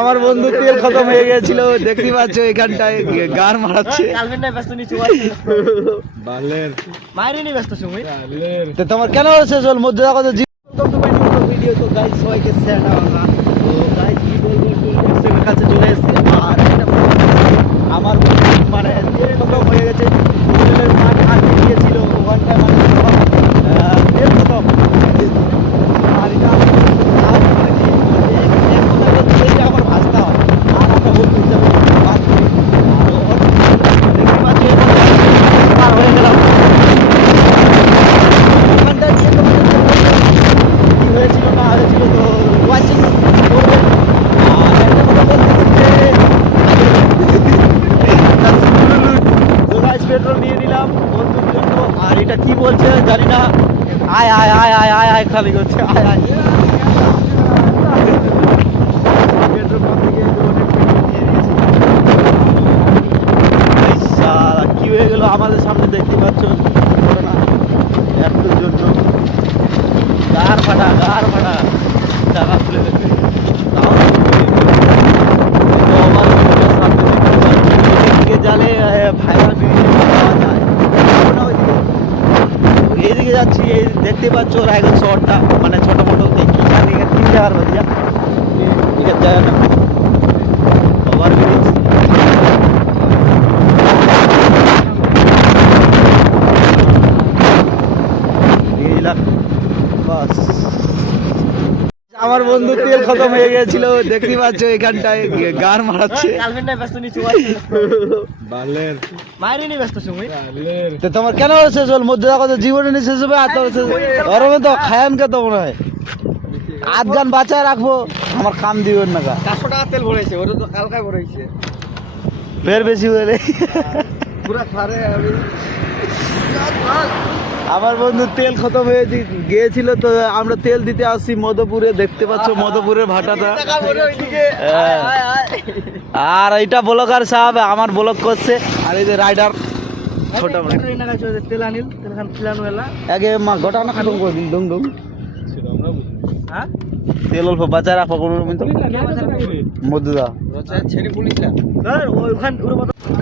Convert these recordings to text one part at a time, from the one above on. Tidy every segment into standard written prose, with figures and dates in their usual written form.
আমার বন্ধু তেল খতম হয়ে গেছিল, দেখতে পাচ্ছ এখানটায় গার মারাচ্ছে। তো তোমার কেন শেষ হল মধ্যে দেখো তো ভিডিও। তো গাইস সবাইকে শেয়ার না তো গাইস কি বলবো, টুলবক্সের কাছে চলে এসেছি। আর এটা আমার মানে তেল খতম হয়ে গেছে, তেলের মাঠ আগে গিয়েছিল ওখানটায় মানে তেল খতম। আর এটা আমার ভাজতে হয়, আর আমরা বলতে হিসাবে ভাত করি। দেখতে পাচ্ছি পার হয়ে গেলাম ওখানটায় গিয়ে। তো কি হয়েছিল না হয়েছিল তো ওয়াচিং করবেন। আর একটা কথা বলতেছি যে গাইস পেট্রোল নিয়ে নিলাম বন্ধুর জন্য। আর এটা কি বলছে জানি না, আয় আয় আয় আয় আয় আয় খালি করছে, আয় আয়। পেট্রোল পাম্প থেকে নিয়ে নিয়েছি। কি হয়ে গেল আমাদের সামনে দেখতে পাচ্ছ ঘটনা, একটুর জন্য গার ফাটা টাকা খুলে গেছে। জালে ভাইরাল ভিডিও পাওয়া যায়। এইদিকে যাচ্ছি, এই দেখতে পাচ্ছ রায়গঞ্জ শহরটা, মানে ছোটো মোটো তিন জায়গার বাদিয়া এখান জায়গাটা ওভার ব্রিজ। আমার বন্ধু তেল খতম হয়ে গেছিল, দেখতে পাচ্ছ এখানটায় গার মারাচ্ছে। তো তোমার কেন শেষ হল মধ্যে দেখো তো জীবনে শেষ হবে। আর তো তো খায়ান কে তো মনে হয় আধ গান বাঁচায় রাখবো, আমার কাম দিবেন না। 400 টাকা তেল ভরেছে, ওটা তো কালকায় ভরেছে, ফের বেশি হলে পুরা খারে। আমার বন্ধু তেল খতম হয়ে গিয়েছিল, তো আমরা তেল দিতে আসছি মধুপুরে। দেখতে পাচ্ছ মধুপুরের ভাটাটা। আর এটা ব্লগার সাহেব আমার ব্লগ করছে, আর এই যে রাইডার ছোট তেল আনিল তেল খান খিলানো এলা আগে মা ঘটনা খতম করে দিল ডং ডং। হ্যাঁ তেল অল্প বাঁচায় রাখো কোনো মধুদা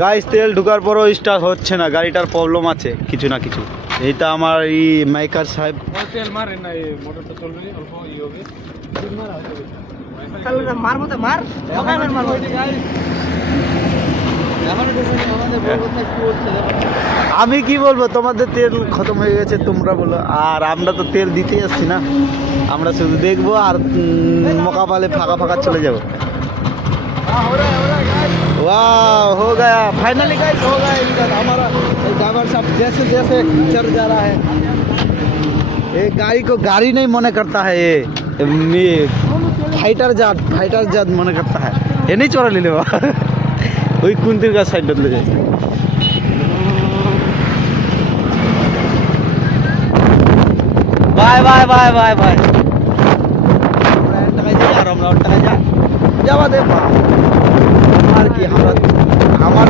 গাইস। তেল ঢুকার পরও স্টার্ট হচ্ছে না, গাড়িটার প্রবলেম আছে কিছু না কিছু। এইটা আমার এই মাইকার সাহেব তেল মারে না, এই মোটরটা চলবে অল্প ই হবে, মার মতো মার মারবো গাইস। আমি কি বলবো, তোমাদের তেল খতম হয়ে গেছে তোমরা বলো, আর আমরা তো তেল দিতে আসছি না, আমরা শুধু দেখবো আর মোকাবালে ফাঁকা ফাঁকা চলে যাবো। वाह हो गया फाइनली गाइस, हो गया इधर हमारा ड्राइवर साहब जैसे जैसे चल जा रहा है। ये गाड़ी को गाड़ी नहीं मने करता है, ये फाइटर जात मने करता है। ये नहीं चोरा ले लेवा वही कुंतिर का साइड बदले जाए। Bye bye bye bye bye যাওয়া দে আর কি আমার